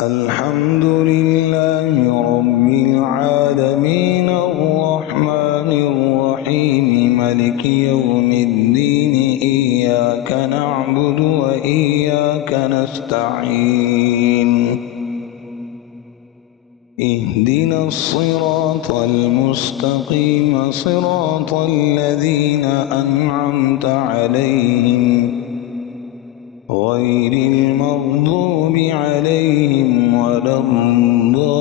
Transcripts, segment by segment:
الحمد لله رب العالمين الرحمن الرحيم مالك يوم الدين إياك نعبد وإياك نستعين اهدنا الصراط المستقيم صراط الذين أنعمت عليهم غير المغضوب عليهم ولا الضالين.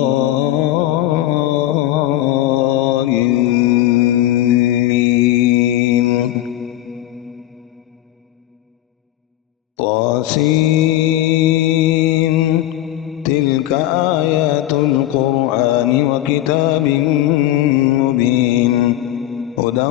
طاسين. تلك آيات القرآن وكتاب مبين هدى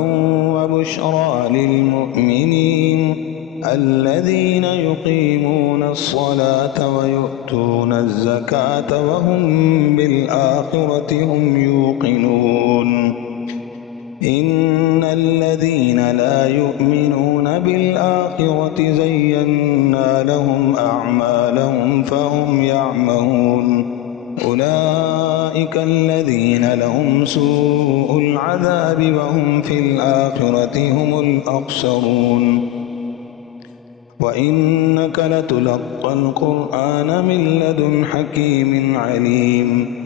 وبشرى للمؤمنين الذين يقيمون الصلاة ويؤتون الزكاة وهم بالآخرة هم يوقنون إن الذين لا يؤمنون بالآخرة زينا لهم أعمالهم فهم يعمهون أولئك الذين لهم سوء العذاب وهم في الآخرة هم الأخسرون وإنك لتلقى القرآن من لدن حكيم عليم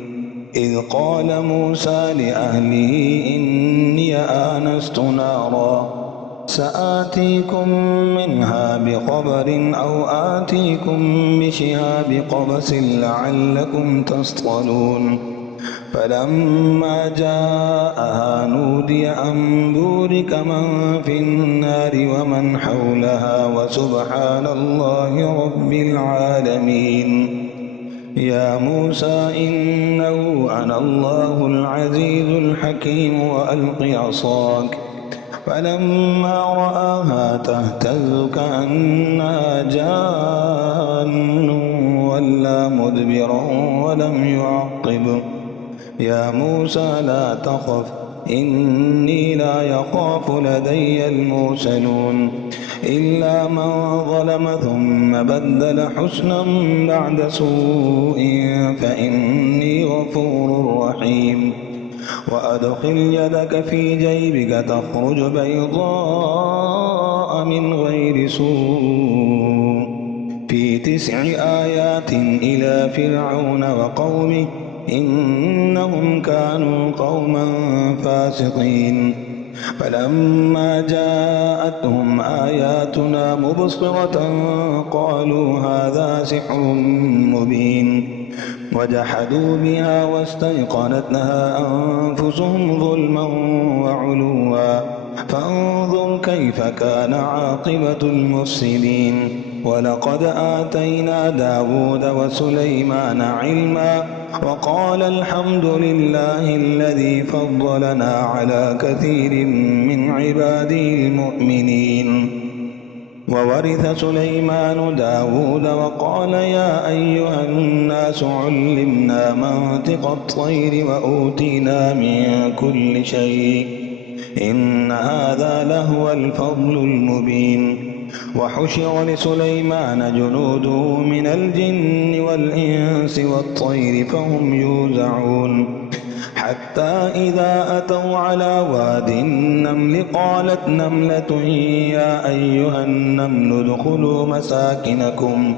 إذ قال موسى لأهله إني آنست نارا سآتيكم منها بخبر أو آتيكم بشهاب قبس لعلكم تصطلون فلما جاءها نودي أن بورك من في النار ومن حولها وسبحان الله رب العالمين يا موسى إنه أنا الله العزيز الحكيم وألق عصاك فلما رآها تهتز كأنها جان ولا مدبرا ولم يعقب يا موسى لا تخف إني لا يخاف لدي المرسلون إلا من ظلم ثم بدل حسنا بعد سوء فإني غفور رحيم وأدخل يدك في جيبك تخرج بيضاء من غير سوء في 9 آيات إلى فرعون وقومه إنهم كانوا قوما فاسقين فلما جاءتهم آياتنا مبصرة قالوا هذا سحر مبين وجحدوا بها واستيقنتها أنفسهم ظلما وعلوا فانظر كيف كان عاقبة المفسدين ولقد آتينا داود وسليمان علما وقال الحمد لله الذي فضلنا على كثير من عباده المؤمنين وورث سليمان داود وقال يا أيها الناس علمنا منطق الطير وأوتينا من كل شيء إن هذا لهو الفضل المبين وحشر لسليمان جنوده من الجن والإنس والطير فهم يوزعون حتى إذا أتوا على واد النمل قالت نملة يا أيها النمل ادخلوا مساكنكم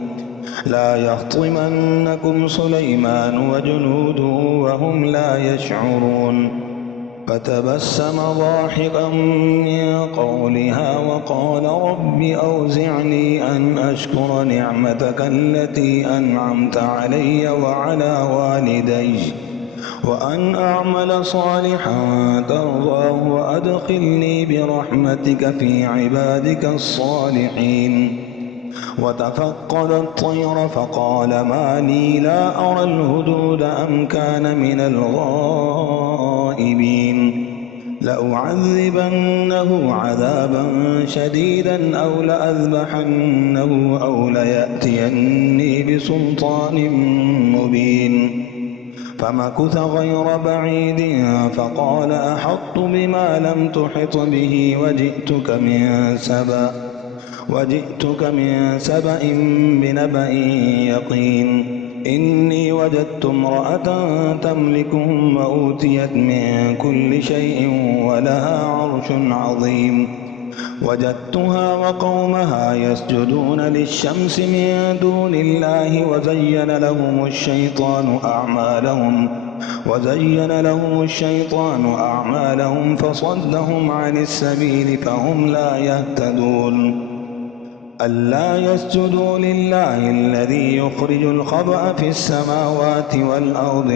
لا يحطمنكم سليمان وجنوده وهم لا يشعرون فتبسم ضاحكا من قولها وقال رب أوزعني أن أشكر نعمتك التي أنعمت علي وعلى والدي وأن أعمل صالحا ترضاه وأدخلني برحمتك في عبادك الصالحين وتفقد الطير فقال ما لي لا أرى الهدود أم كان من الغائبين لأعذبنه عذابا شديدا أو لأذبحنه أو ليأتيني بسلطان مبين فمكث غير بعيد فقال أحطت بما لم تحط به وجئتك من سبأ بنبأ يقين إني وجدت امرأة تملكهم وأوتيت من كل شيء ولها عرش عظيم وجدتها وقومها يسجدون للشمس من دون الله وزين لهم الشيطان أعمالهم فصدهم عن السبيل فهم لا يهتدون ألا يسجدوا لله الذي يخرج الخبأ في السماوات والأرض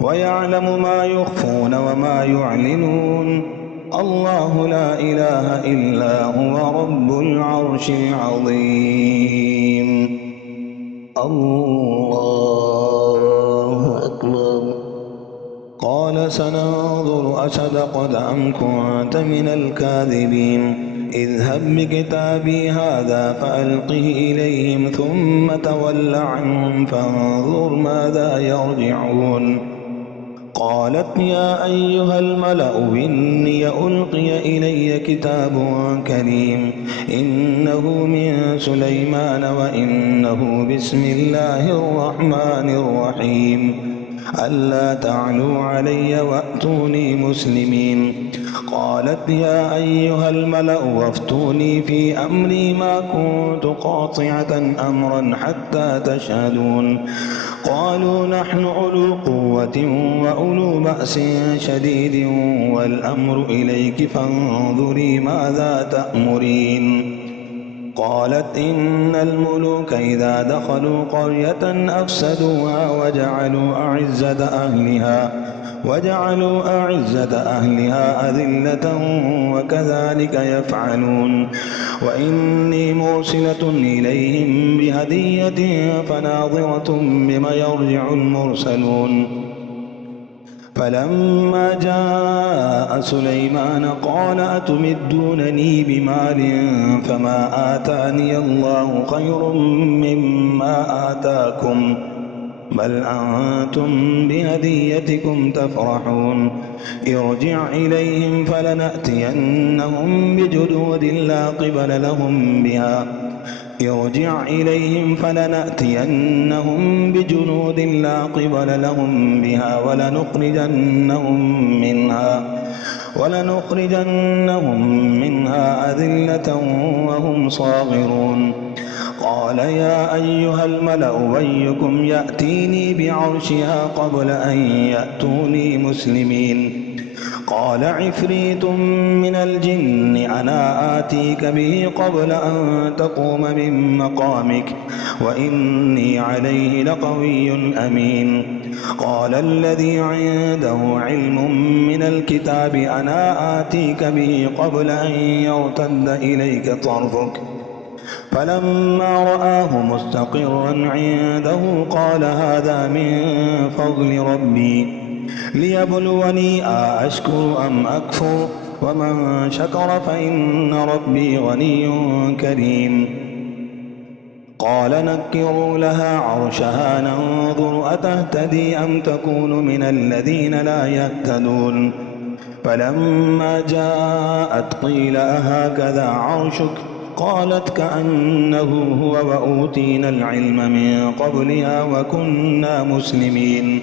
ويعلم ما يخفون وما يعلنون الله لا إله إلا هو رب العرش العظيم الله أكبر. قال سننظر أصدقت أم كنت من الكاذبين اذهب بكتابي هذا فألقه إليهم ثم تول عنهم فانظر ماذا يرجعون. قالت يا أيها الملأ إني ألقي إلي كتاب كريم إنه من سليمان وإنه بسم الله الرحمن الرحيم ألا تعلوا علي وأتوني مسلمين. قالت يا أيها الملأ وافتوني في أمري ما كنت قاطعة أمرا حتى تشهدون. قالوا نحن أولو قوة وأولو بأس شديد والأمر إليك فانظري ماذا تأمرين. قالت إن الملوك إذا دخلوا قرية أفسدوها وجعلوا أعزة أهلها أذلة وكذلك يفعلون. وإني مرسلة إليهم بهدية فناظرة بما يرجع المرسلون. فلما جاء سليمان قال أتمدونني بمال فما آتاني الله خير مما آتاكم بل أنتم بهديتكم تفرحون. ارجع إليهم فلنأتينهم بجنود لا قبل لهم بها ولنخرجنهم منها أذلة وهم صاغرون. قال يا أيها الملأ أيكم يأتيني بعرشها قبل أن يأتوني مسلمين. قال عفريت من الجن أنا آتيك به قبل أن تقوم من مقامك وإني عليه لقوي أمين. قال الذي عنده علم من الكتاب أنا آتيك به قبل أن يرتد إليك طرفك فلما رآه مستقرا عنده قال هذا من فضل ربي ليبلوني أشكر أم أكفر ومن شكر فإن ربي غني كريم. قال نكروا لها عرشها ننظر أتهتدي أم تكون من الذين لا يهتدون. فلما جاءت قيل أهكذا عرشك قالت كأنه هو وأوتينا العلم من قبلها وكنا مسلمين.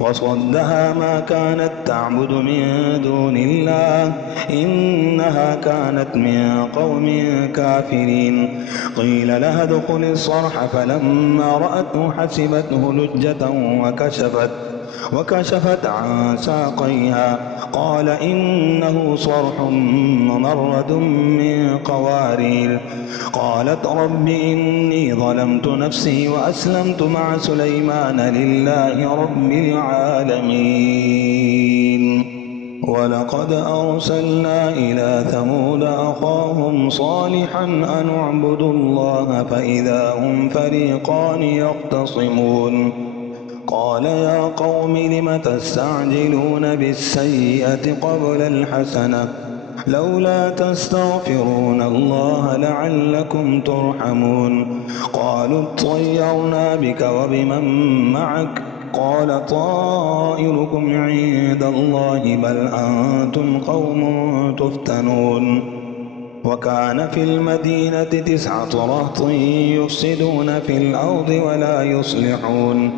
وصدها ما كانت تعبد من دون الله إنها كانت من قوم كافرين. قيل لها ادخل الصرح فلما رأته حسبته لجة وكشفت عن ساقيها قال إنه صرح ممرد من قوارير. قالت رب إني ظلمت نفسي وأسلمت مع سليمان لله رب العالمين. ولقد أرسلنا إلى ثمود أخاهم صالحا أن اعبدوا الله فإذا هم فريقان يختصمون. قال يا قوم لم تستعجلون بالسيئة قبل الحسنة لولا تستغفرون الله لعلكم ترحمون. قالوا اطيرنا بك وبمن معك قال طائركم عند الله بل أنتم قوم تفتنون. وكان في المدينة 9 رهط يفسدون في الأرض ولا يصلحون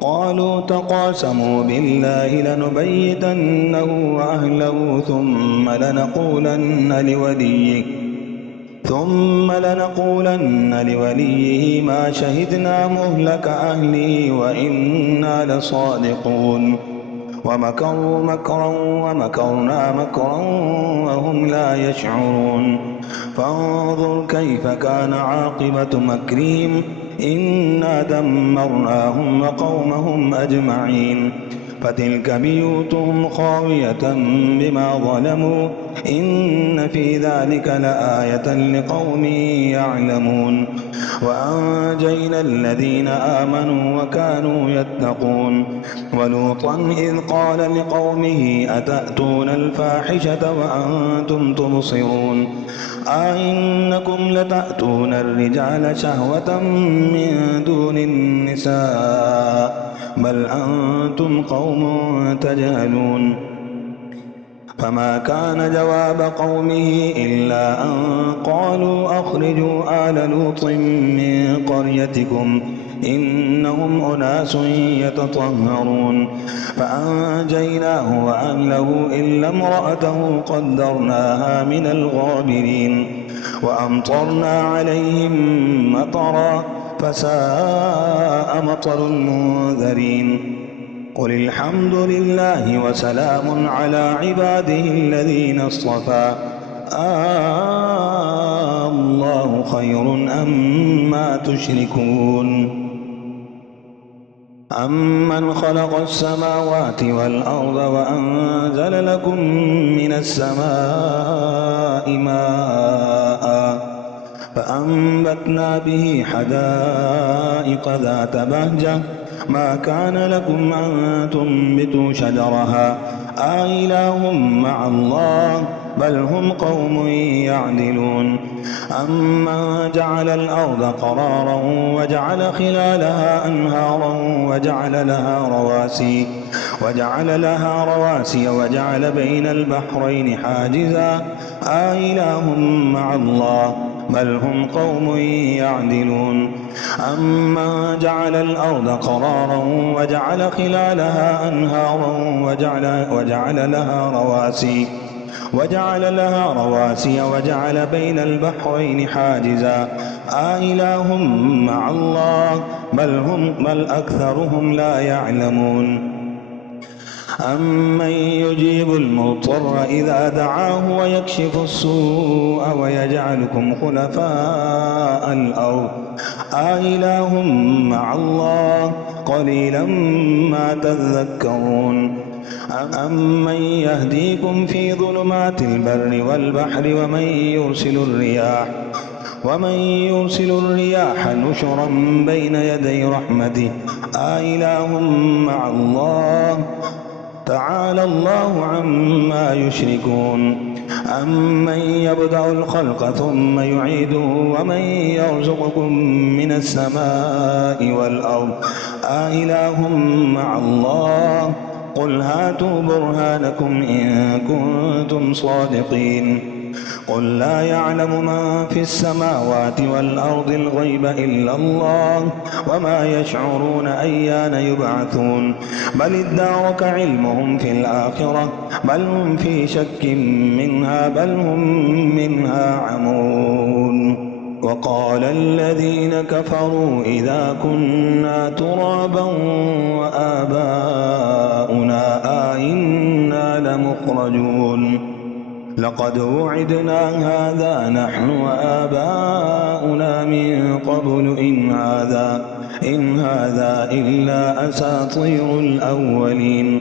قالوا تقاسموا بالله لنبيتنه وأهله ثم لنقولن لوليه ما شهدنا مهلك أهله وإنا لصادقون ومكروا مكرا ومكرنا مكرا وهم لا يشعرون فانظر كيف كان عاقبة مكرهم إنا دمرناهم وقومهم أجمعين فتلك بيوتهم خاوية بما ظلموا إن في ذلك لآية لقوم يعلمون وأنجينا الذين آمنوا وكانوا يتقون ولوطا إذ قال لقومه أتأتون الفاحشة وأنتم تبصرون أئنكم لتأتون الرجال شهوة من دون النساء بل أنتم قوم تجهلون فما كان جواب قومه إلا أن قالوا أخرجوا آل لوط من قريتكم إنهم أناس يتطهرون فأنجيناه وأهله إلا امرأته قدرناها من الغابرين وأمطرنا عليهم مطرا فساء مطر المنذرين قل الحمد لله وسلام على عباده الذين اصطفى الله خير أما تشركون أمن خلق السماوات والأرض وأنزل لكم من السماء ماء فأنبتنا به حدائق ذات بهجة ما كان لكم أن تنبتوا شجرها آله مع الله بل هم قوم يعدلون أمن جعل الأرض قرارا وجعل خلالها أنهارا وجعل لها رواسي وجعل بين البحرين حاجزا آله مع الله بل هم قوم يعدلون أمن جعل الأرض قرارا وجعل خلالها أنهارا وجعل لها رواسي وجعل بين البحرين حاجزا آله مع الله بل أكثرهم لا يعلمون أمن يجيب المضطر إذا دعاه ويكشف السوء ويجعلكم خلفاء الأرض آله مع الله قليلا ما تذكرون أمن يهديكم في ظلمات البر والبحر ومن يرسل الرياح نشرا بين يدي رحمته آله مع الله تعالى الله عما يشركون أمن يبدأ الخلق ثم يعيده ومن يرزقكم من السماء والأرض آله مع الله قل هاتوا برهانكم إن كنتم صادقين قل لا يعلم من في السماوات والأرض الغيب إلا الله وما يشعرون أيان يبعثون بل ادارك علمهم في الآخرة بل هم في شك منها بل هم منها عمون وقال الذين كفروا إذا كنا ترابا وآباؤنا أئنا لمخرجون لقد وعدنا هذا نحن وآباؤنا من قبل إن هذا إلا أساطير الأولين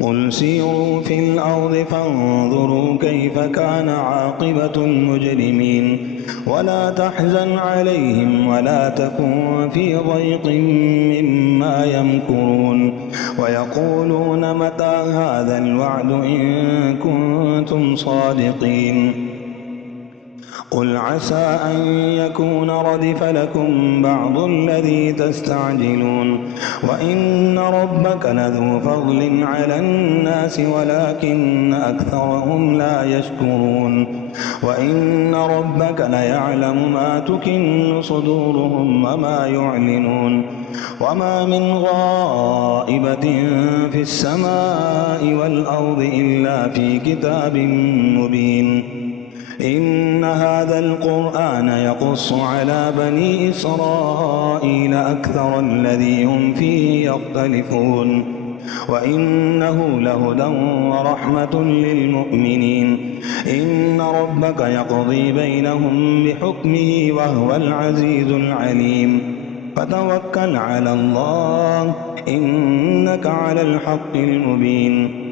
قل سيروا في الأرض فانظروا كيف كان عاقبة المجرمين ولا تحزن عليهم ولا تكن في ضيق مما يمكرون ويقولون متى هذا الوعد إن كنتم صادقين قل عسى أن يكون ردف لكم بعض الذي تستعجلون وإن ربك لذو فضل على الناس ولكن أكثرهم لا يشكرون وإن ربك ليعلم ما تكن صدورهم وما يعلنون وما من غائبة في السماء والأرض إلا في كتاب مبين إن هذا القرآن يقص على بني إسرائيل أكثر الذي هم فيه يختلفون وإنه لهدى ورحمة للمؤمنين إن ربك يقضي بينهم بحكمه وهو العزيز العليم فتوكل على الله إنك على الحق المبين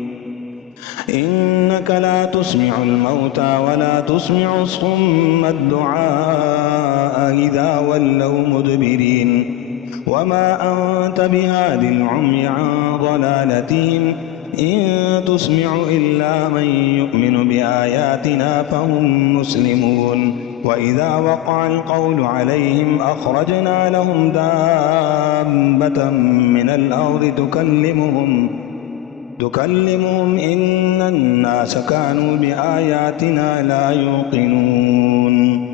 إنك لا تسمع الموتى ولا تسمع الصم الدعاء إذا ولوا مدبرين وما أنت بهاد العمي عن ضلالتهم إن تسمع إلا من يؤمن بآياتنا فهم مسلمون وإذا وقع القول عليهم أخرجنا لهم دابة من الأرض تكلمهم إن الناس كانوا بآياتنا لا يوقنون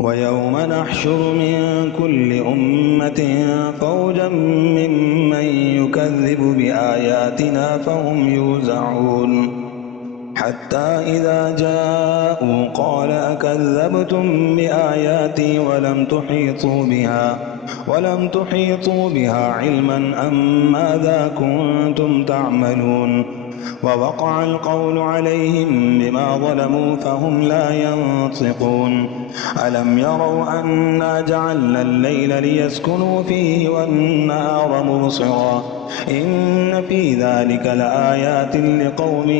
ويوم نحشر من كل أمة فوجا ممن يكذب بآياتنا فهم يوزعون حتى إذا جاءوا قال أكذبتم بآياتي ولم تحيطوا بها علما أم ماذا كنتم تعملون ووقع القول عليهم بما ظلموا فهم لا ينطقون ألم يروا أنا جعلنا الليل ليسكنوا فيه والنهار مبصرا إن في ذلك لآيات لقوم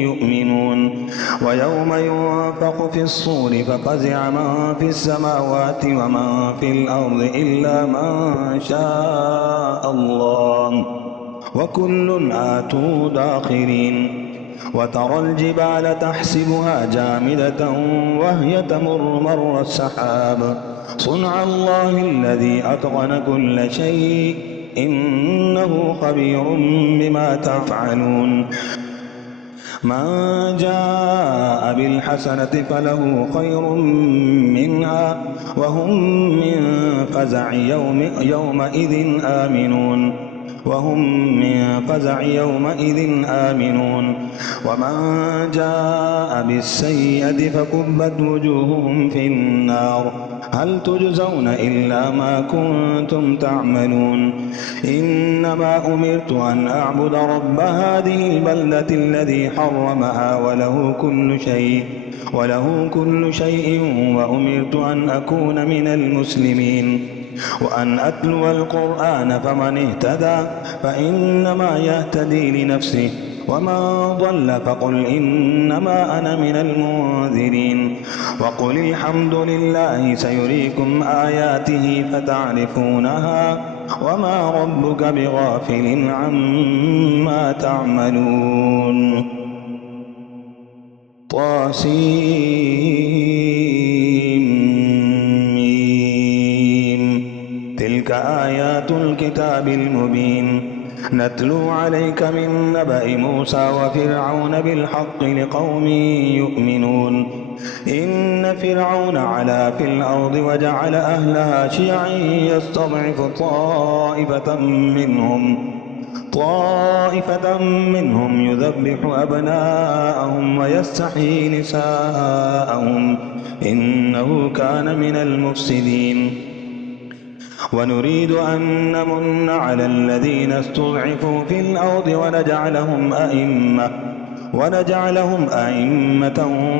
يؤمنون ويوم ينفخ في الصور ففزع من في السماوات ومن في الأرض إلا من شاء الله وكل آتوا داخرين وترى الجبال تحسبها جامدة وهي تمر مر السحاب صنع الله الذي أتقن كل شيء إنه خبير بما تفعلون من جاء بالحسنة فله خير منها وهم من فزع يومئذ آمنون ومن جاء بالسيئة فكبت وجوههم في النار هل تجزون إلا ما كنتم تعملون إنما أمرت أن أعبد رب هذه البلدة الذي حرمها وله كل شيء وأمرت أن أكون من المسلمين وأن أتلو القرآن فمن اهتدى فإنما يهتدي لنفسه ومن ضل فقل إنما أنا من المنذرين وقل الحمد لله سيريكم آياته فتعرفونها وما ربك بغافل عما تعملون تلك آيات الكتاب المبين نتلو عليك من نبأ موسى وفرعون بالحق لقوم يؤمنون إن فرعون علا في الأرض وجعل أهلها شيعا يستضعف طائفة منهم يذبح أبناءهم ويستحيي نساءهم إنه كان من المفسدين ونريد أن نمن على الذين استضعفوا في الأرض ونجعلهم أئمة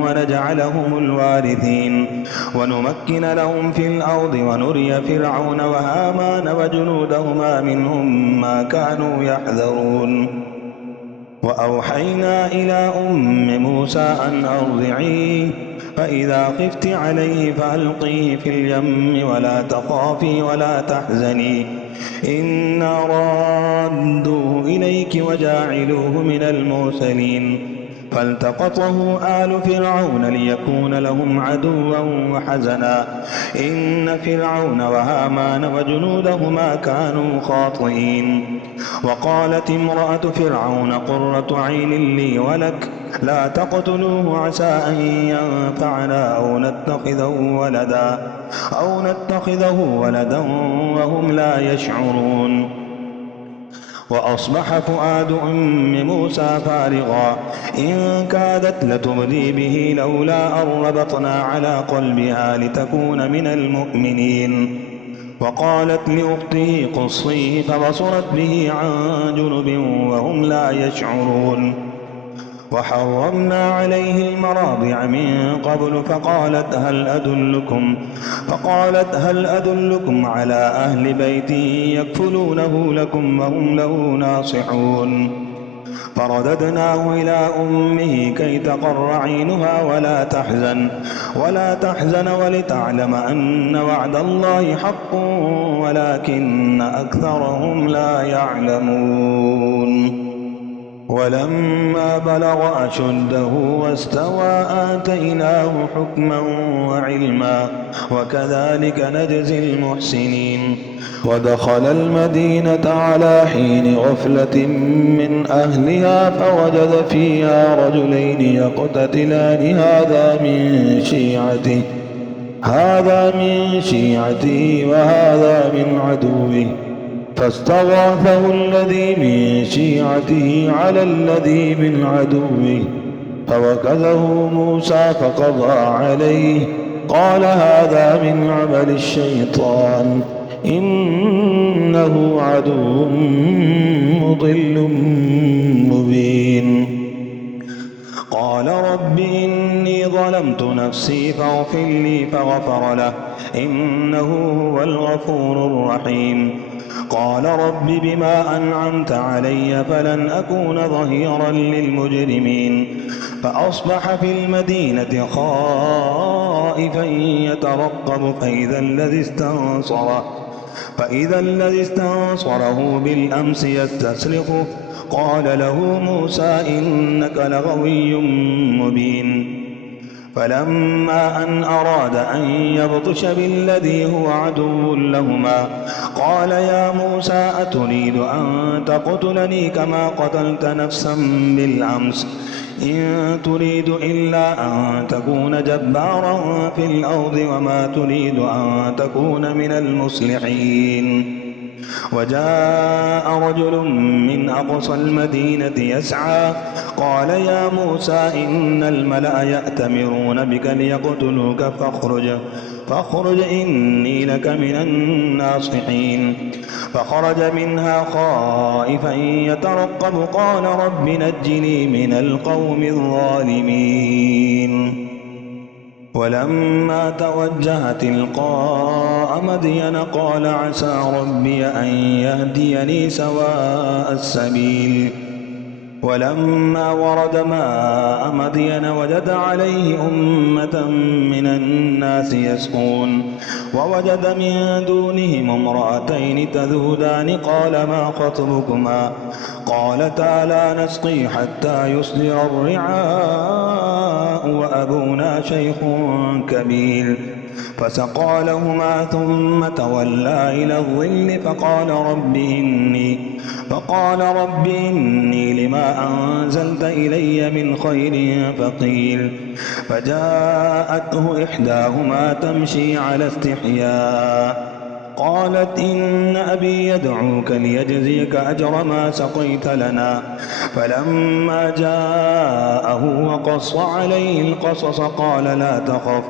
ونجعلهم الوارثين ونمكن لهم في الأرض ونري فرعون وهامان وجنودهما منهم ما كانوا يحذرون وأوحينا إلى أم موسى أن أرضعيه فإذا خفت عليه فألقيه في اليم ولا تخافي ولا تحزني إنا رادوه إليك وجاعلوه من المرسلين فالتقطه آل فرعون ليكون لهم عدوا وحزنا إن فرعون وهامان وجنودهما كانوا خاطئين. وقالت امرأة فرعون قرة عين لي ولك لا تقتلوه عسى أن ينفعنا أو نتخذه ولدا وهم لا يشعرون. وأصبح فؤاد أم موسى فارغا إن كادت لتبدي به لولا أن ربطنا على قلبها لتكون من المؤمنين. وقالت لأخته قصيه فبصرت به عن جنب وهم لا يشعرون. وحرمنا عليه المراضع من قبل فقالت هل أدلكم على أهل بيت يكفلونه لكم وهم له ناصحون. فرددناه إلى أمه كي تقر عينها ولا تحزن ولتعلم أن وعد الله حق ولكن أكثرهم لا يعلمون. ولما بلغ أشده واستوى آتيناه حكما وعلما وكذلك نجزي المحسنين. ودخل المدينة على حين غفلة من أهلها فوجد فيها رجلين يقتتلان هذا من شيعته وهذا من عدوه فاستغاثه الذي من شيعته على الذي من عدوه فوكزه موسى فقضى عليه قال هذا من عمل الشيطان إنه عدو مضل مبين. قال رب إني ظلمت نفسي فاغفر لي فغفر له إنه هو الغفور الرحيم. قال رب بما أنعمت علي فلن أكون ظهيرا للمجرمين. فأصبح في المدينة خائفا يترقب فإذا الذي استنصره بالأمس يستصرخه قال له موسى إنك لغوي مبين. فلما أن أراد أن يبطش بالذي هو عدو لهما قال يا موسى أتريد أن تقتلني كما قتلت نفسا بالأمس إن تريد إلا أن تكون جبارا في الأرض وما تريد أن تكون من المصلحين. وجاء رجل من أقصى المدينة يسعى قال يا موسى إن الملأ يأتمرون بك ليقتلوك فاخرج إني لك من الناصحين. فخرج منها خائفا يترقب قال رب نجني من القوم الظالمين. ولما توجه تلقاء مدين قال عسى ربي أن يهديني سواء السبيل. ولما ورد ماء مدين وجد عليه أمة من الناس يسقون ووجد من دونهم امرأتين تذودان قال ما خطبكما قالتا لا نسقي حتى يصدر الرعاء وأبونا شيخ كبير. فسقى لهما ثم تولى إلى الظل فقال رب إني لما أنزلت إلي من خير فقير. فجاءته إحداهما تمشي على استحياء قالت إن أبي يدعوك ليجزيك أجر ما سقيت لنا. فلما جاءه وقص عليه القصص قال لا تخف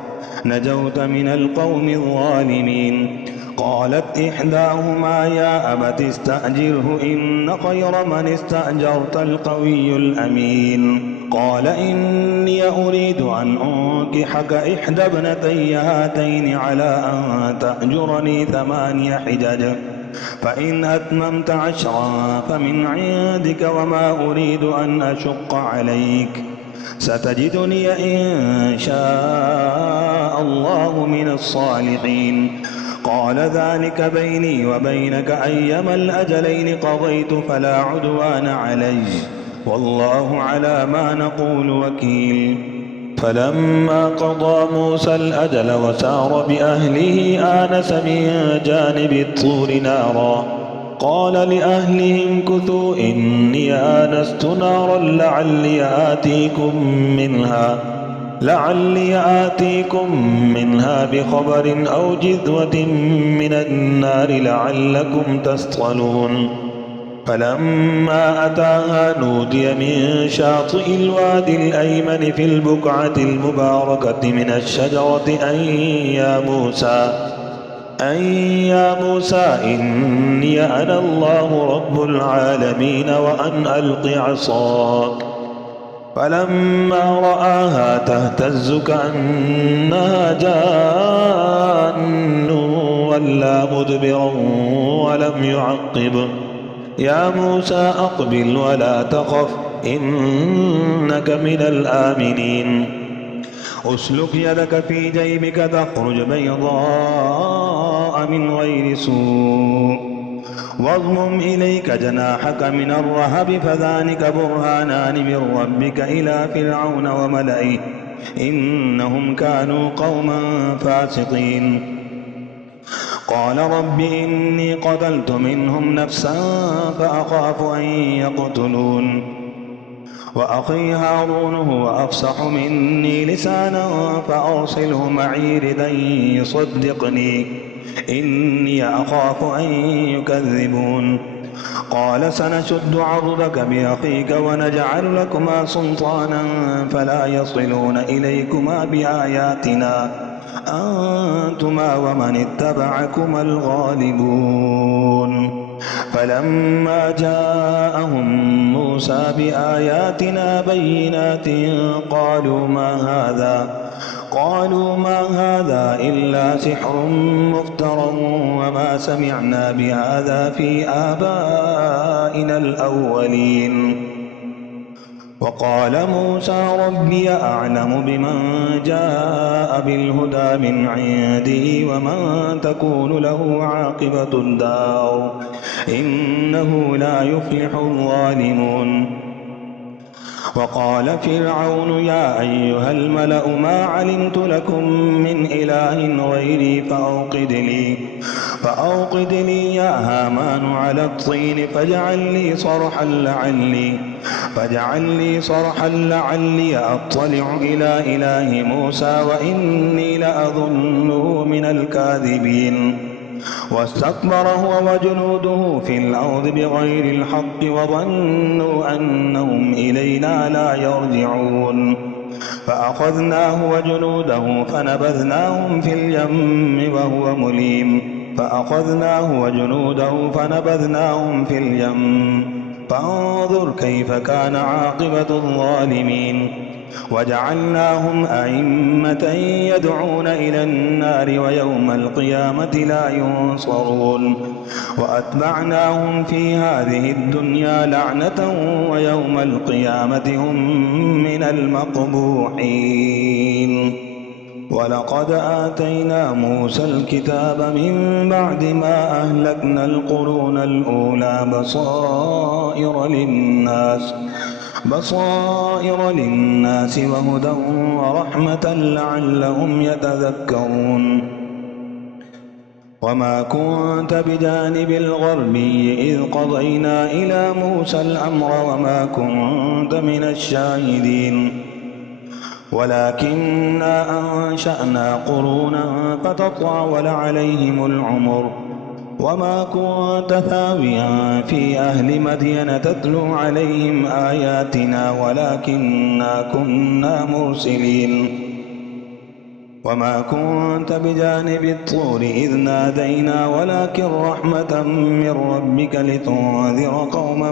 نجوت من القوم الظالمين. قالت إحداهما يا أبت استأجره إن خير من استأجرت القوي الأمين. قال إني أريد أن أنكحك إحدى ابنتي هاتين على أن تأجرني 8 حجج فإن أتممت 10 فمن عندك وما أريد أن أشق عليك ستجدني إن شاء الله من الصالحين. قال ذلك بيني وبينك أيما الأجلين قضيت فلا عدوان علي والله على ما نقول وكيل. فلما قضى موسى الأجل وسار بأهله آنس من جانب الطور نارا قال لأهلهم كثوا إني آنست نارا لعلي آتيكم منها بخبر أو جذوة من النار لعلكم تصطلون. فلما أتاها نودي من شاطئ الوادي الأيمن في البقعة المباركة من الشجرة أن يا موسى إني أنا الله رب العالمين وأن ألق عصاك. فلما رآها تهتز كأنها جان ولا مدبرا ولم يعقب. يا موسى أقبل ولا تخف إنك من الآمنين. أسلك يدك في جيبك تخرج بيضاء من غير سوء واضمم إليك جناحك من الرهب فذلك برهانان من ربك إلى فرعون وملئه إنهم كانوا قوما فاسقين. قال رب إني قتلت منهم نفسا فأخاف أن يقتلون وأخي هارون هو أفصح مني لسانا فأرسله معي ردا يصدقني إني أخاف أن يكذبون. قال سنشد عضدك بأخيك ونجعل لكما سلطانا فلا يصلون إليكما بآياتنا أنتما ومن اتبعكما الغالبون. فلما جاءهم موسى بآياتنا بينات قالوا ما هذا إلا سحر مفترى وما سمعنا بهذا في آبائنا الأولين. وقال موسى ربي أعلم بمن جاء بالهدى من عنده ومن تكون له عاقبة الدار إنه لا يفلح الظالمون. وقال فرعون يا أيها الملأ ما علمت لكم من إله غيري فأوقد لي يا هامان على الطين فاجعل لي صرحا لعلي أطلع إلى إله موسى وإني لأظنه من الكاذبين. واستكبر هو وجنوده في الأرض بغير الحق وظنوا أنهم إلينا لا يرجعون. فأخذناه وجنوده فنبذناهم في اليم فانظر كيف كان عاقبة الظالمين. وجعلناهم أئمة يدعون إلى النار ويوم القيامة لا ينصرون. وأتبعناهم في هذه الدنيا لعنة ويوم القيامة هم من المقبوحين. ولقد آتينا موسى الكتاب من بعد ما أهلكنا القرون الأولى بصائر للناس وهدى ورحمة لعلهم يتذكرون. وما كنت بجانب الغربي إذ قضينا إلى موسى الأمر وما كنت من الشاهدين ولكننا أنشأنا قرونا فتطاول عليهم العمر وما كنت ثاويا في أهل مدين تتلو عليهم آياتنا ولكننا كنا مرسلين. وما كنت بجانب الطور إذ نادينا ولكن رحمة من ربك لتنذر قوما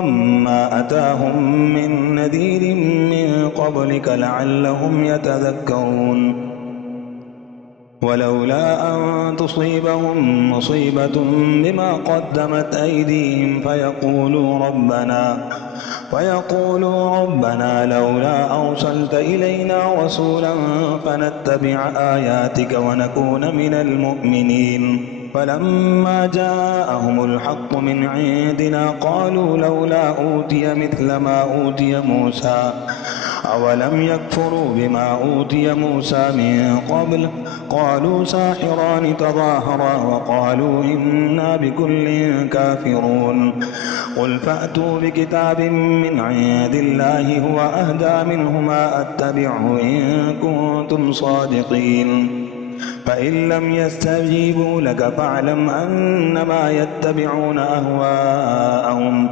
ما أتاهم من نذير من قبلك لعلهم يتذكرون. ولولا أن تصيبهم مصيبة بما قدمت أيديهم فيقولوا ربنا لولا أرسلت إلينا رسولا فنتبع آياتك ونكون من المؤمنين. فلما جاءهم الحق من عندنا قالوا لولا أوتي مثل ما أوتي موسى أولم يكفروا بما أوتي موسى من قبل قالوا ساحران تظاهرا وقالوا إنا بكل كافرون قل فأتوا بكتاب من عند الله هو أهدى منهما أتبعه إن كنتم صادقين فإن لم يستجيبوا لك فاعلم أنما يتبعون أهواءهم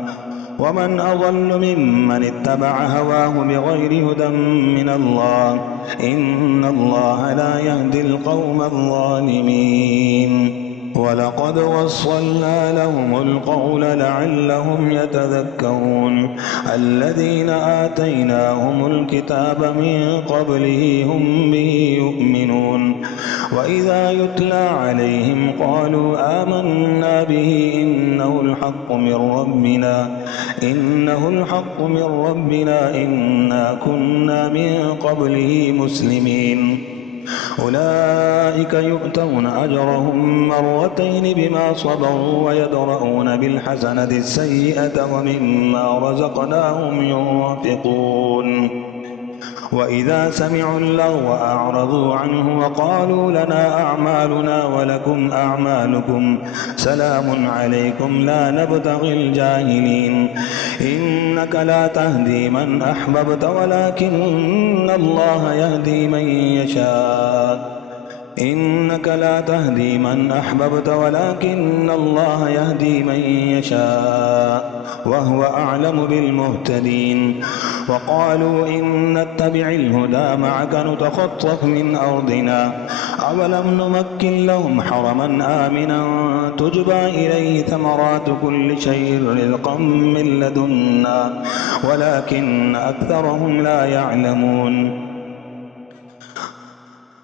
ومن أضل ممن اتبع هواه بغير هدى من الله إن الله لا يهدي القوم الظالمين ولقد وصلنا لهم القول لعلهم يتذكرون الذين آتيناهم الكتاب من قبله هم به يؤمنون وإذا يتلى عليهم قالوا آمنا به إنه الحق من ربنا إنا كنا من قبله مسلمين أولئك يؤتون أجرهم مرتين بما صبروا ويدرؤون بالحسنة السيئة ومما رزقناهم ينفقون وإذا سمعوا اللغو أعرضوا عنه وقالوا لنا أعمالنا ولكم أعمالكم سلام عليكم لا نبتغي الجاهلين إنك لا تهدي من أحببت ولكن الله يهدي من يشاء إنك لا تهدي من أحببت ولكن الله يهدي من يشاء وهو أعلم بالمهتدين وقالوا إن نتبع الهدى معك نتخطف من أرضنا أولم نمكن لهم حرما آمنا تجبى إليه ثمرات كل شيء رزقا من لدنا ولكن أكثرهم لا يعلمون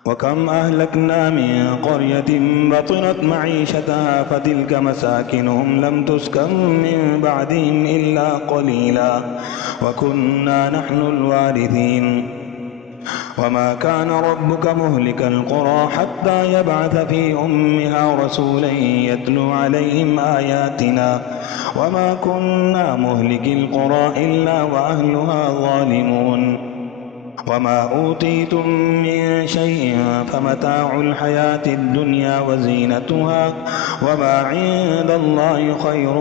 وكم أهلكنا من قرية بطنت معيشتها فتلك مساكنهم لم تسكن من بعدهم إلا قليلا وكنا نحن الوارثين وما كان ربك مهلك القرى حتى يبعث في أمها رسولا يتلو عليهم آياتنا وما كنا مهلك القرى إلا وأهلها ظالمون وما أوتيتم من شيء فمتاع الحياة الدنيا وزينتها وما عند الله خير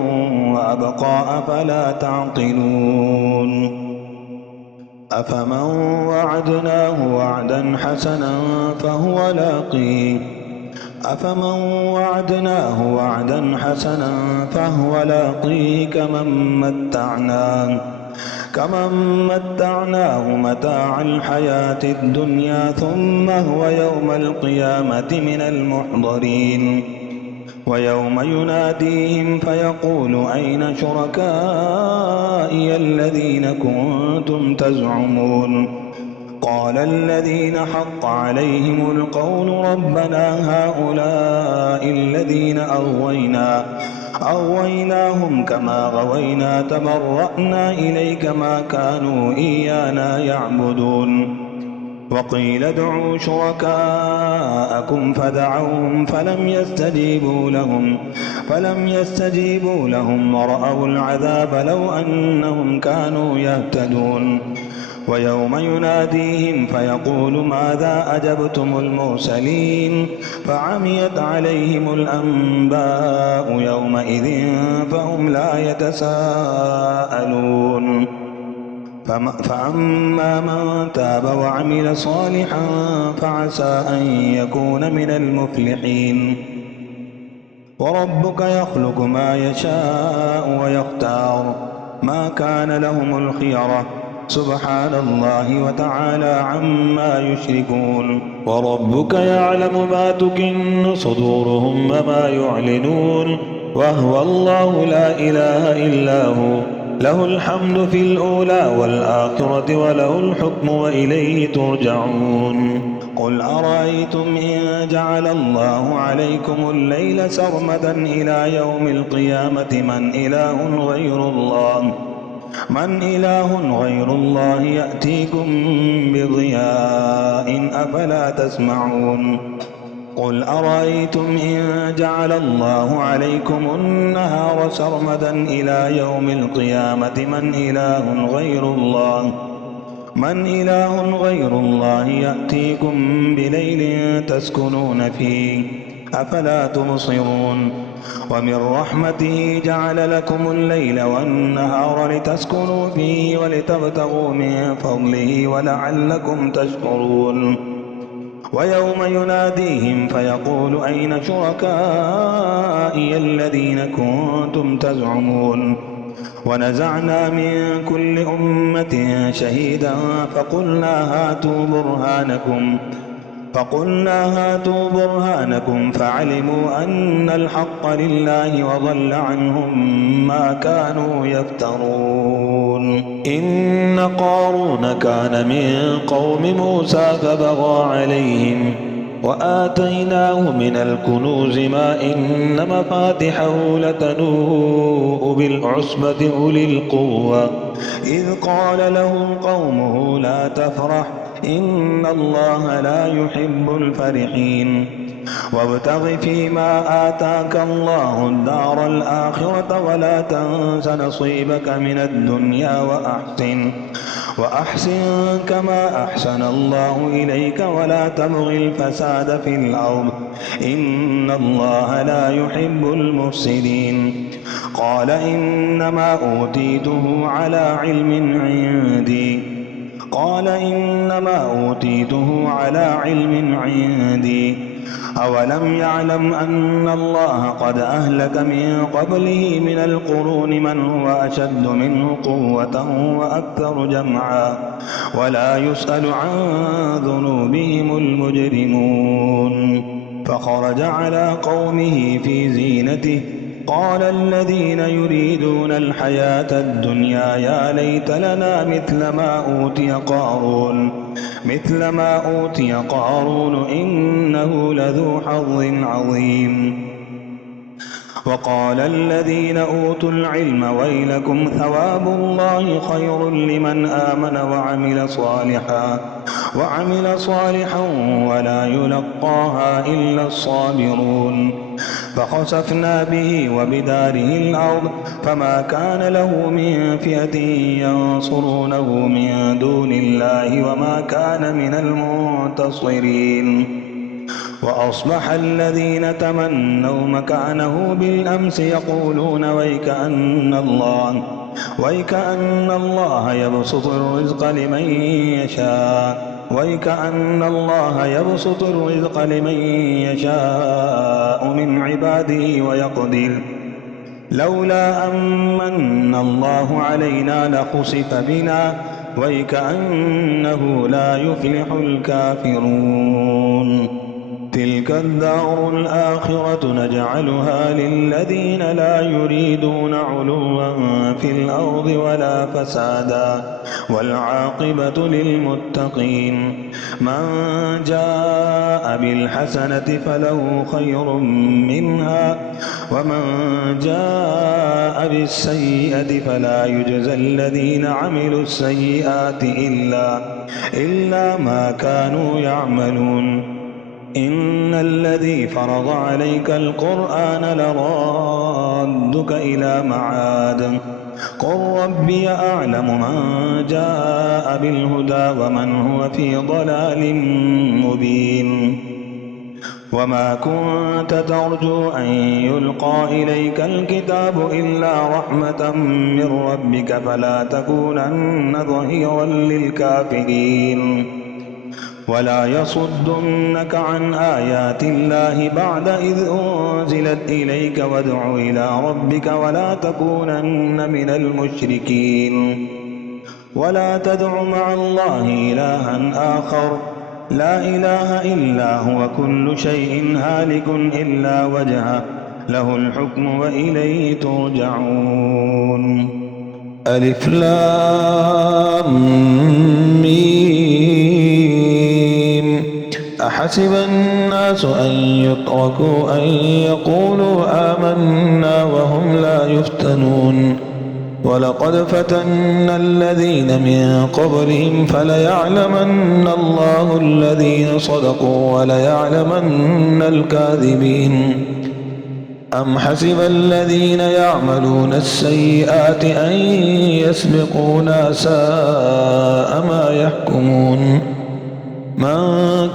وأبقى أفلا تعقلون أفمن وعدناه وعدا حسنا فهو لاقيه كمن متعناه متاع الحياة الدنيا ثم هو يوم القيامة من المحضرين ويوم يناديهم فيقول أين شركائي الذين كنتم تزعمون قال الذين حق عليهم القول ربنا هؤلاء الذين أغويناهم كما غوينا تبرأنا إليك ما كانوا إيانا يعبدون وقيل ادعوا شركاءكم فدعوهم فلم يستجيبوا لهم ورأوا العذاب لو أنهم كانوا يهتدون ويوم يناديهم فيقول ماذا أجبتم المرسلين فعميت عليهم الأنباء يومئذ فهم لا يتساءلون فأما من تاب وعمل صالحا فعسى أن يكون من المفلحين وربك يخلق ما يشاء ويختار ما كان لهم الخيرة سبحان الله وتعالى عما يشركون وربك يعلم ما تكن صدورهم وما يعلنون وهو الله لا إله إلا هو له الحمد في الأولى والآخرة وله الحكم وإليه ترجعون قل أرأيتم إن جعل الله عليكم الليل سرمدا إلى يوم القيامة من إله غير الله يأتيكم بضياء أفلا تسمعون قل أرأيتم إن جعل الله عليكم النهار سرمدا إلى يوم القيامة من إله غير الله يأتيكم بليل تسكنون فيه أفلا تبصرون ومن رحمته جعل لكم الليل والنهار لتسكنوا فيه ولتبتغوا من فضله ولعلكم تشكرون ويوم يناديهم فيقول أين شركائي الذين كنتم تزعمون ونزعنا من كل أمة شهيدا فقلنا هاتوا برهانكم فعلموا أن الحق لله وضل عنهم ما كانوا يفترون. إن قارون كان من قوم موسى فبغى عليهم وآتيناه من الكنوز ما إن مفاتحه لتنوء بالعصبة أولي القوة إذ قال له قومه لا تفرح إن الله لا يحب الفرحين وابتغ فيما آتاك الله الدار الآخرة ولا تنس نصيبك من الدنيا وأحسن كما أحسن الله إليك ولا تبغ الفساد في الأرض إن الله لا يحب المفسدين. قال إنما أوتيته على علم عندي أولم يعلم أن الله قد أهلك من قبله من القرون من هو أشد منه قوة وأكثر جمعا ولا يسأل عن ذنوبهم المجرمون. فخرج على قومه في زينته قال الذين يريدون الحياة الدنيا يا ليت لنا مثل ما أوتي قارون إنه لذو حظ عظيم. وقال الذين أوتوا العلم ويلكم ثواب الله خير لمن آمن وعمل صالحا ولا يلقاها إلا الصابرون. فخسفنا به وبداره الأرض فما كان له من فئة ينصرونه من دون الله وما كان من المنتصرين. وأصبح الذين تمنوا مكانه بالأمس يقولون ويك أن الله يبسط الرزق لمن يشاء من عباده ويقدر لولا أمن الله علينا لخسف بنا ويكأنه لا يفلح الكافرون. تلك الدار الآخرة نجعلها للذين لا يريدون علوا في الأرض ولا فسادا والعاقبة للمتقين. من جاء بالحسنة فله خير منها ومن جاء بالسيئة فلا يجزى الذين عملوا السيئات إلا ما كانوا يعملون. إن الذي فرض عليك القرآن لرادك إلى معاد قل ربي أعلم من جاء بالهدى ومن هو في ضلال مبين. وما كنت ترجو أن يلقى إليك الكتاب إلا رحمة من ربك فلا تكونن ظهيرا للكافرين. ولا يصدنك عن آيات الله بعد إذ أنزلت إليك وادع إلى ربك ولا تكونن من المشركين. ولا تدع مع الله إلها آخر لا إله إلا هو كل شيء هالك إلا وجهه له الحكم وإليه ترجعون. ألف لام ميم أحسب الناس أن يتركوا أن يقولوا آمنا وهم لا يفتنون ولقد فتنا الذين من قبلهم فليعلمن الله الذين صدقوا وليعلمن الكاذبين. أم حسب الذين يعملون السيئات أن يسبقونا ساء ما يحكمون. من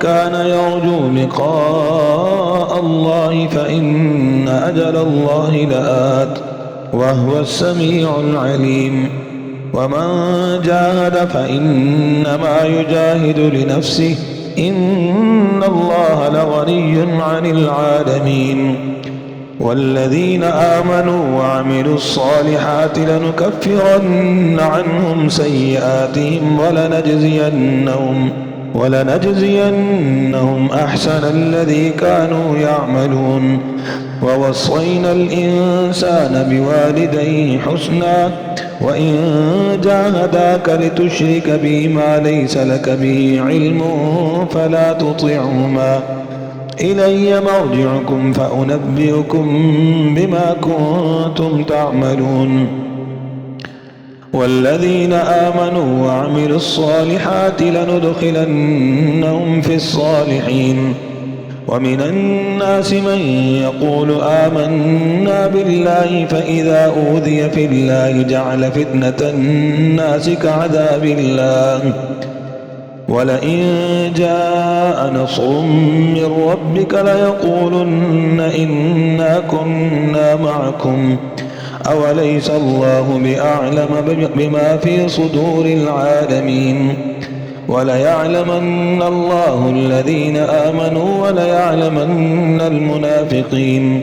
كان يرجو لقاء الله فإن أجل الله لآت وهو السميع العليم. ومن جاهد فإنما يجاهد لنفسه إن الله لغني عن العالمين. والذين آمنوا وعملوا الصالحات لنكفرن عنهم سيئاتهم ولنجزينهم أحسن الذي كانوا يعملون. ووصينا الإنسان بوالديه حسنا وإن جاهداك لتشرك بي ما ليس لك به علم فلا تطعهما إلي مرجعكم فأنبئكم بما كنتم تعملون. والذين آمنوا وعملوا الصالحات لندخلنهم في الصالحين. ومن الناس من يقول آمنا بالله فإذا أوذي في الله جعل فتنة الناس كعذاب الله ولئن جاء نصر من ربك ليقولن إنا كنا معكم أوليس الله بأعلم بما في صدور العالمين. وليعلمن الله الذين آمنوا وليعلمن المنافقين.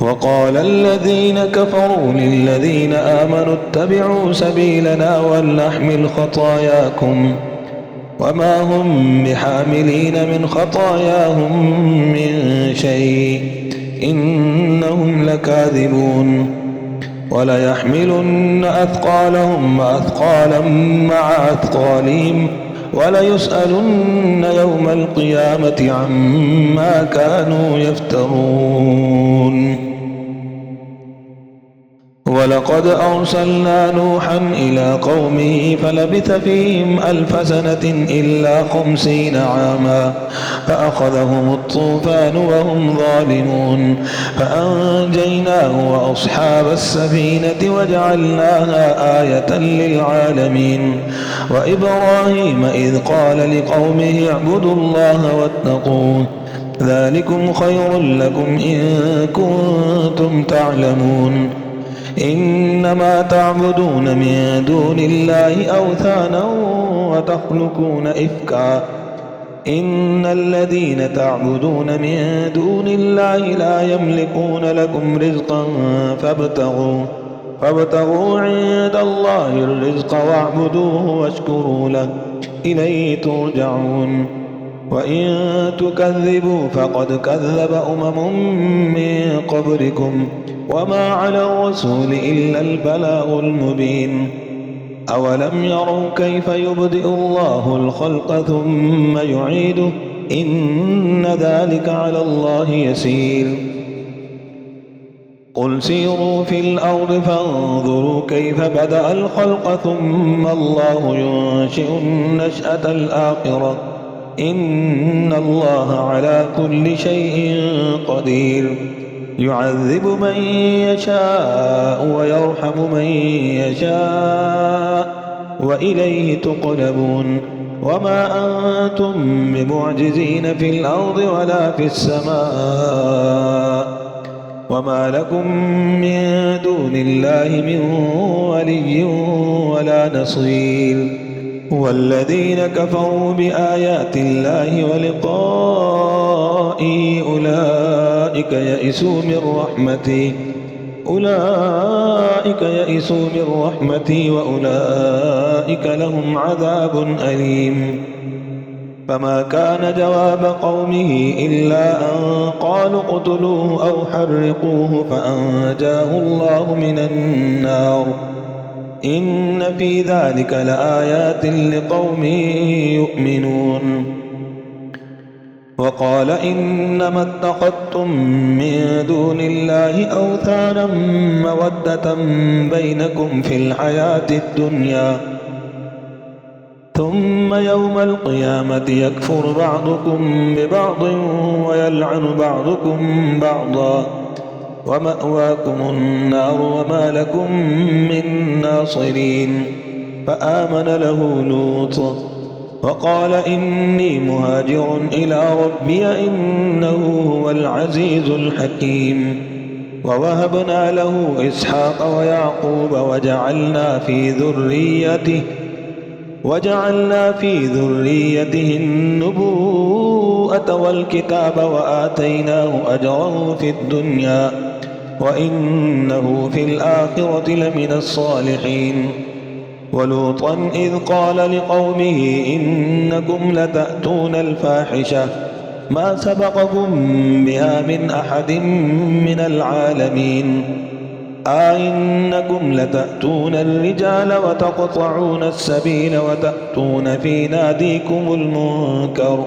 وقال الذين كفروا للذين آمنوا اتبعوا سبيلنا ولنحمل خطاياكم وما هم بحاملين من خطاياهم من شيء إنهم لكاذبون. وليحملن أثقالهم وأثقالا مع أثقالهم وليسألن يوم القيامة عما كانوا يفترون. ولقد أرسلنا نوحا إلى قومه فلبث فيهم 1000 سنة إلا 50 عاما فأخذهم الطوفان وهم ظالمون فأنجيناه وأصحاب السفينة وجعلناها آية للعالمين. وإبراهيم إذ قال لقومه اعبدوا الله واتقوه ذلكم خير لكم إن كنتم تعلمون. إنما تعبدون من دون الله أوثانا وتخلقون إفكا إن الذين تعبدون من دون الله لا يملكون لكم رزقا فابتغوا عند الله الرزق واعبدوه واشكروا له إليه ترجعون. وإن تكذبوا فقد كذب من قبلكم وما على الرسول إلا البلاغ المبين. أولم يروا كيف يبدئ الله الخلق ثم يعيده إن ذلك على الله يسير. قل سيروا في الأرض فانظروا كيف بدأ الخلق ثم الله ينشئ النشأة الآخرة إن الله على كل شيء قدير. يعذب من يشاء ويرحم من يشاء وإليه تقلبون. وما أنتم بمعجزين في الأرض ولا في السماء وما لكم من دون الله من ولي ولا نصير. والذين كفروا بآيات الله ولقائه أولئك يئسوا من رحمتي وأولئك لهم عذاب أليم. فما كان جواب قومه إلا أن قالوا اقتلوه أو حرقوه فأنجاه الله من النار إن في ذلك لآيات لقوم يؤمنون. وقال إنما اتخذتم من دون الله أوثانا مودة بينكم في الحياة الدنيا ثم يوم القيامة يكفر بعضكم ببعض ويلعن بعضكم بعضا ومأواكم النار وما لكم من ناصرين. فآمن له لوط وقال إني مهاجر إلى ربي إنه هو العزيز الحكيم. ووهبنا له إسحاق ويعقوب وجعلنا في ذريته النبوءة والكتاب وآتيناه أجره في الدنيا وإنه في الآخرة لمن الصالحين. ولوطا إذ قال لقومه إنكم لتأتون الفاحشة ما سبقكم بها من أحد من العالمين أئنكم لتأتون الرجال وتقطعون السبيل وتأتون في ناديكم المنكر.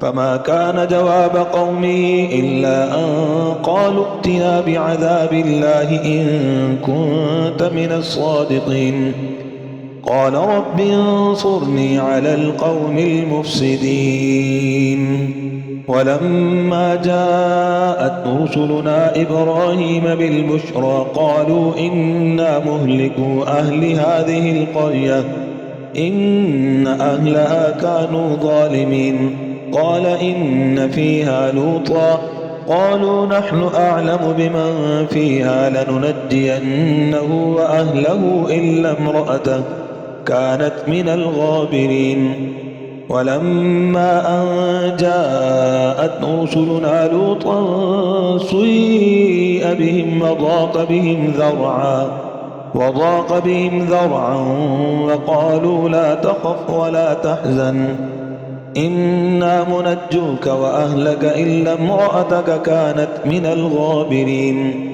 فما كان جواب قومه إلا أن قالوا ائتنا بعذاب الله إن كنت من الصادقين. قال رب انصرني على القوم المفسدين. ولما جاءت رسلنا إبراهيم بالبشرى قالوا إنا مهلكو أهل هذه القرية إن أهلها كانوا ظالمين. قال إن فيها لوطا قالوا نحن أعلم بمن فيها لننجينه وأهله إلا امرأته كانت من الغابرين. ولما أن جاءت رسلنا لوطا سيء بهم وضاق بهم ذرعا وقالوا لا تخف ولا تحزن إنا منجوك وأهلك إلا امرأتك كانت من الغابرين.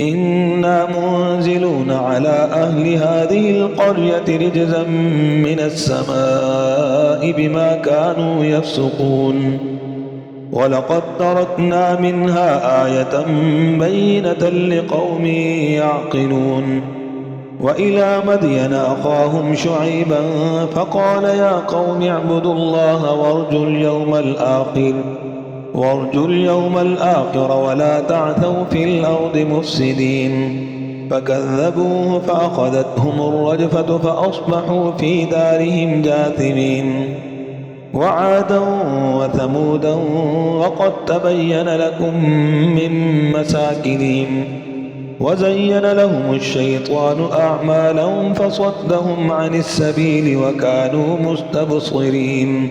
إنا منزلون على أهل هذه القرية رجزا من السماء بما كانوا يفسقون. ولقد تركنا منها آية بينة لقوم يعقلون. وإلى مدين أخاهم شعيبا فقال يا قوم اعبدوا الله وارجوا اليوم الآخر ولا تعثوا في الأرض مفسدين. فكذبوه فأخذتهم الرجفة فأصبحوا في دارهم جاثمين. وعادا وثمودا وقد تبين لكم من مساكنهم وزين لهم الشيطان أعمالهم فصدهم عن السبيل وكانوا مستبصرين.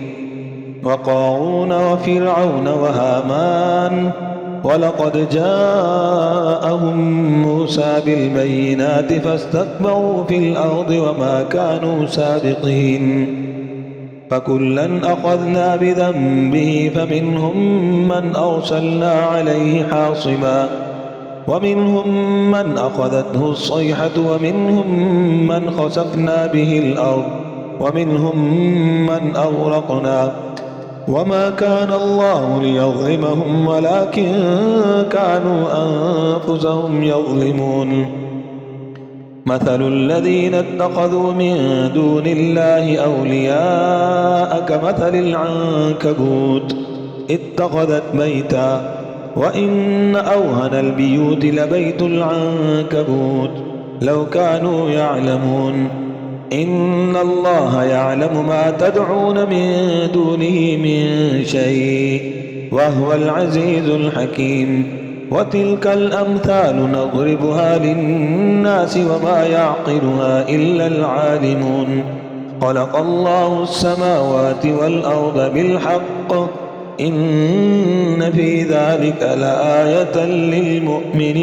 وقارون وفرعون وهامان ولقد جاءهم موسى بالبينات فاستكبروا في الأرض وما كانوا سابقين. فكلا أخذنا بذنبه فمنهم من أرسلنا عليه حاصبا ومنهم من أخذته الصيحة ومنهم من خسفنا به الأرض ومنهم من أغرقنا. وما كان الله ليظلمهم ولكن كانوا أنفسهم يظلمون. مثل الذين اتخذوا من دون الله أولياء كمثل العنكبوت اتخذت بيتا وإن أوهن البيوت لبيت العنكبوت لو كانوا يعلمون. إن الله يعلم ما تدعون من دونه من شيء وهو العزيز الحكيم. وتلك الأمثال نضربها للناس وما يعقلها إلا العالمون. خلق الله السماوات والأرض بالحق إن في ذلك لآية للمؤمنين.